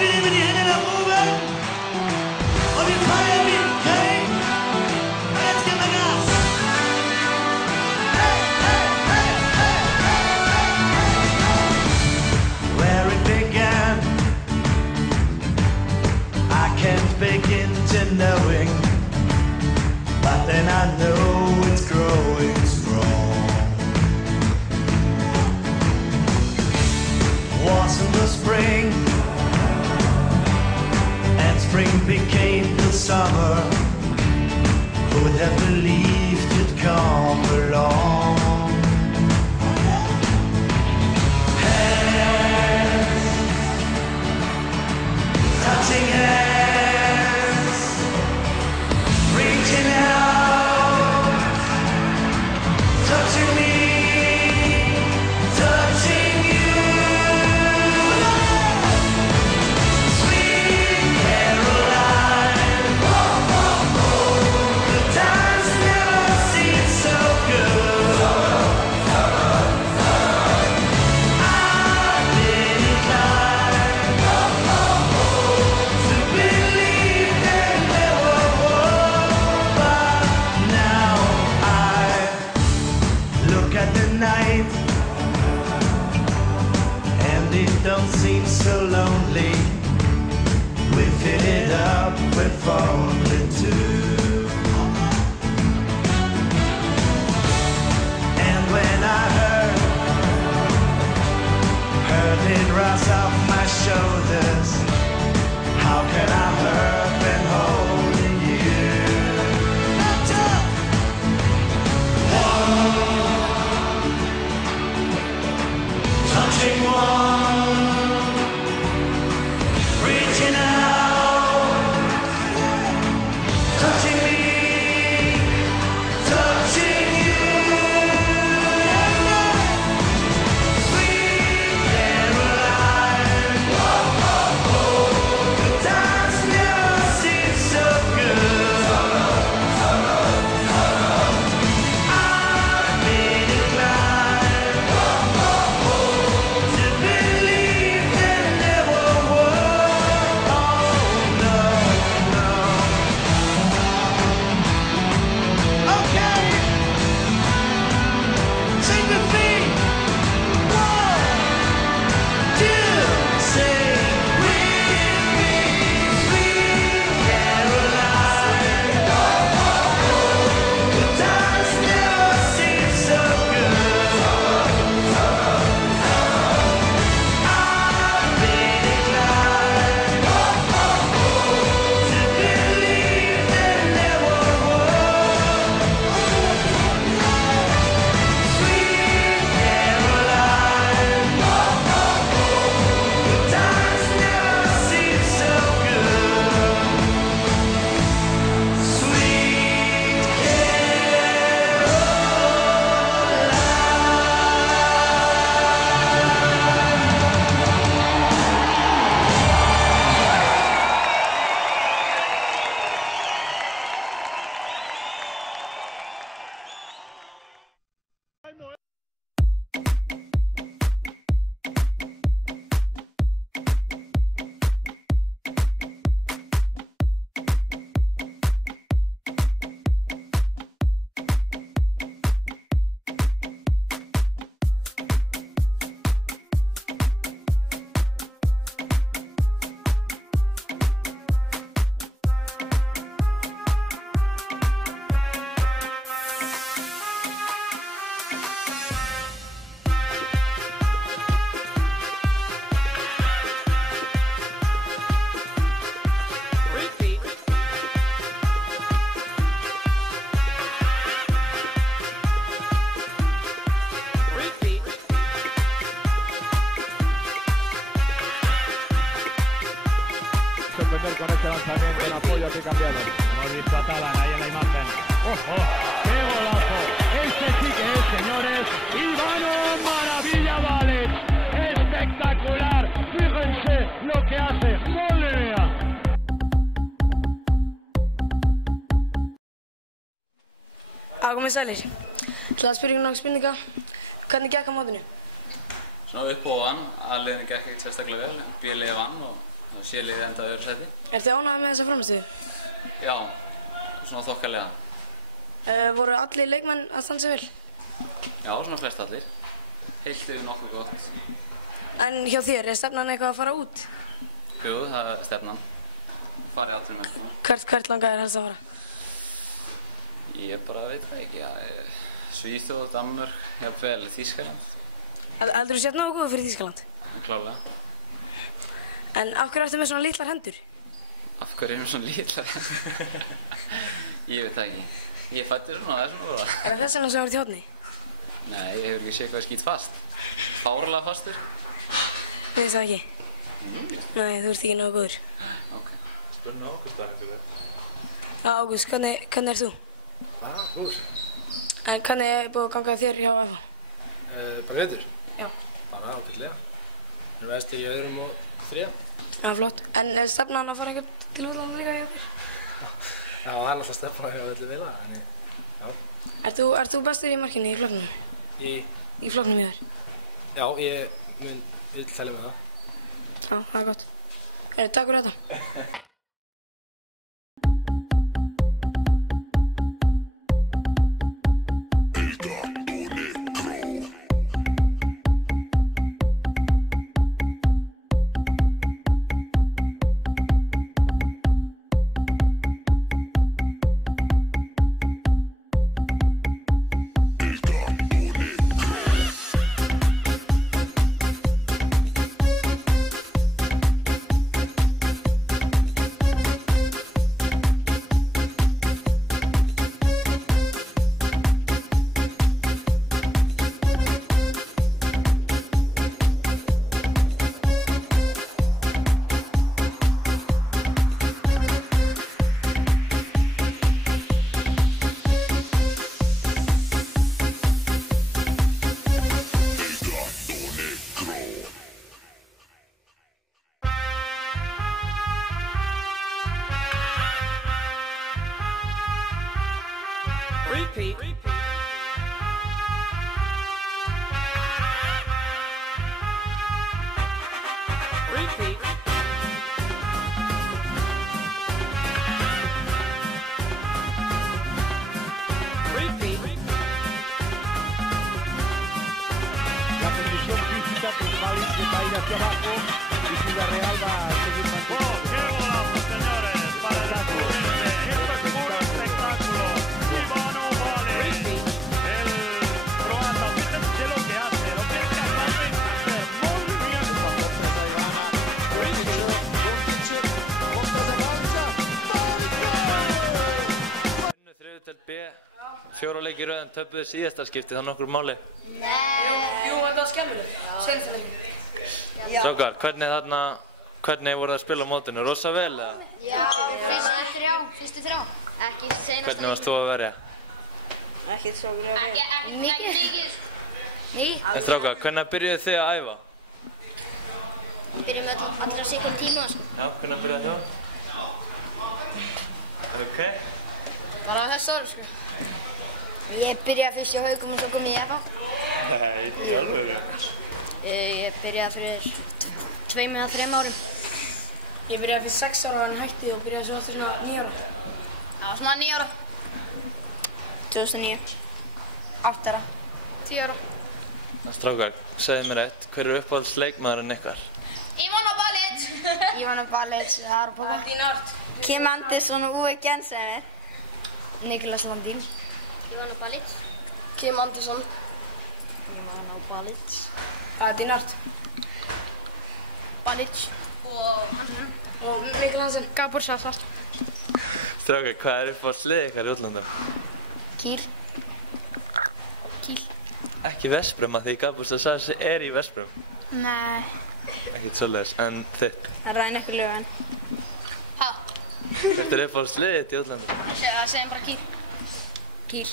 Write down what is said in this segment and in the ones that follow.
vi det med de hænderne oppe. Og vi fejrer vi, hey. Og jeg skal med gas. Hey, hey, hey, hey, hey. Where it began, I can't begin to knowing. But then I know it's growing strong. Was in the spring, and spring became the summer. Who'd have believed it'd come along? Hands, touching hands, reaching out, touching me, touching you. Sweet Caroline, the times never seem so good. I've been inclined to believe there never was, but now I look at the night and it don't seem so lonely. We fill it up with only two. And when I heard it rise off my shoulders, how can I hurt when holding you? One, touching one, reaching out, touching me, touching you. Sweet Caroline, the times never seem so good. I've been inclined to believe there never was. Oh no, no. Okay, sing with me. One, two, sing with me. Sweet Caroline, the times never seem so good. I've been inclined to believe there never was. Sweet Caroline, the times never seem so good. Sweet sorprender con este lanzamiento en apoyo aquí cambiado. Hemos visto a Talan ahí en la imagen. ¡Ojo! ¡Qué golazo! Este sí que es, señores, Ivano Maravilla Vales. Espectacular. Fíjense lo que hace. ¡Madre mía! Komið sælir. Til að spyrja nokkuð spurninga. Hvernig gekk á mótinu? Svona upp og ofan, A-liðin gekk ekkert sérstaklega vel, en B-liðið vann og og C-liðið endaði öðru sæti. Ertu ánægður með þessa frammistöðu? Já, svona þokkalega. Voru allir leikmenn að standa sig vel? Já, svona flest allir. Heilt yfir nokkuð gott. En hjá þér, stefnan eitthvað að fara út? Jú, það er stefnan. Farið aldrei með þetta. Hvert langar þér helst að fara? Ég bara veit það ekki, Svíþjóð, Danmörk, jafnvel Þýskaland. Heldur þú sétt nógu góður fyrir Þýskaland? Klárlega. En af hverju ertu með svona litlar hendur? Af hverju erum við svona litlar hendur? Ég veit það ekki. Ég fætti svona, það er svona bara. Er það þess vegna sem þú ert í horni? Nei, ég hefur ekki séð hvað skýt fast. Fárlega fastur. Ég veist það ekki. Nei, þú ert ekki nógu góður. Ok. Spurning Ágúst að hendur þér. Já, Ágúst, hvernig ert þú? Góður. En hvernig er búið að ganga þér hjá FH? Bara veitur? Já. Bara ágætlega. Við erum veðst í öðrum og þriða. Já, flott. En er stefnan að fara eitthvað til útlanda líka hjá þér? Já, það er alltaf stefnan hjá öllu vilja, en já. Ert þú bestur í markinu í flokknum? Í flokknum í þér? Já, ég vil tella með það. Já, það er gott. Takk fyrir þetta. Repeat. Repeat. Repeat. La condición física pues va a ir hacia abajo y Ciudad Real va a seguir manteniendo. ¡Oh, qué golazo, señores! Para la Fluminense. Esto es un espectáculo. Ivano Balić, el croata, fíjense lo que hace, lo que es capaz de hacer. Muy bien. Þriðudeild B, 4 leiki í röð en töpuðu síðasta skipti, það nokkur máli. Jú, þetta var skemmtilegt. Seinasta leikur. Strákar, hvernig voru það að spila á mótinu? Rosa vel eða? Já, fyrstu þrjá. Ekki seinasta. Hvernig varst þú að verja? Ekki mikið. Ný. En strákar, hvernig byrjuðu þið að æfa? Við byrjum allir á sikkum tíma, sko. Já, hvernig byrjuðu þið? Ok. Bara þessu ári, sko. Ég byrjaði fyrst hjá Haugum og svo kom ég í FH. Nei, í alvöru. Ég byrjaði fyrir 2-3 árum. Ég byrjaði fyrir 6 ára en hætti og byrjaði svo aftur svona 9 ára. Já, svona 9 ára. 2009. 8 ára. 10 ára. Strákar, segðu mér eitt, hver er uppáhaldsleikmaðurinn ykkar? Ivano Balić. Ivano Balić, Arboga. Dinart. Kim Andersson og Uwe Gensheimer. Niklas Landin. Ivano Balić. Kim Andersson. Ivano Balić. Dinart. Balić. Og Mikkel Hansen. Gabor Sasar. Strákar, hvað er uppáhaldslið ykkar í útlandum? Kiel. Kiel. Ekki Veszprém, að því Gabor Sasar er í Veszprém. Nei. Ekkert svoleiðis, en þitt? Það ræði nokkuð lögum. Há? Hvert er uppáhaldslið þitt í útlandum? Það segjum bara Kiel. Kiel.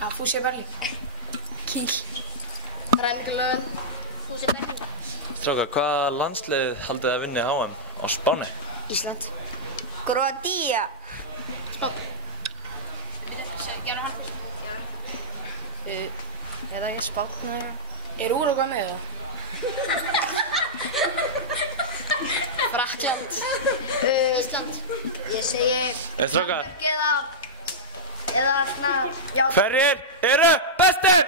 Já, Fúsi Berlín. Kiel. Það ræði nokkuð lögum. Fúsi Berlín. Strákar, hvaða landslið haldið að vinni HM á Spáni? Ísland. Króatía. Spán. Gjörðu hann fyrst. Er það ekki Spán? Er Úrúgvæ með það? Frakk. Tyrkland. Ísland. Ég segi... Strákar. Eða svona... Hverjir eru bestir?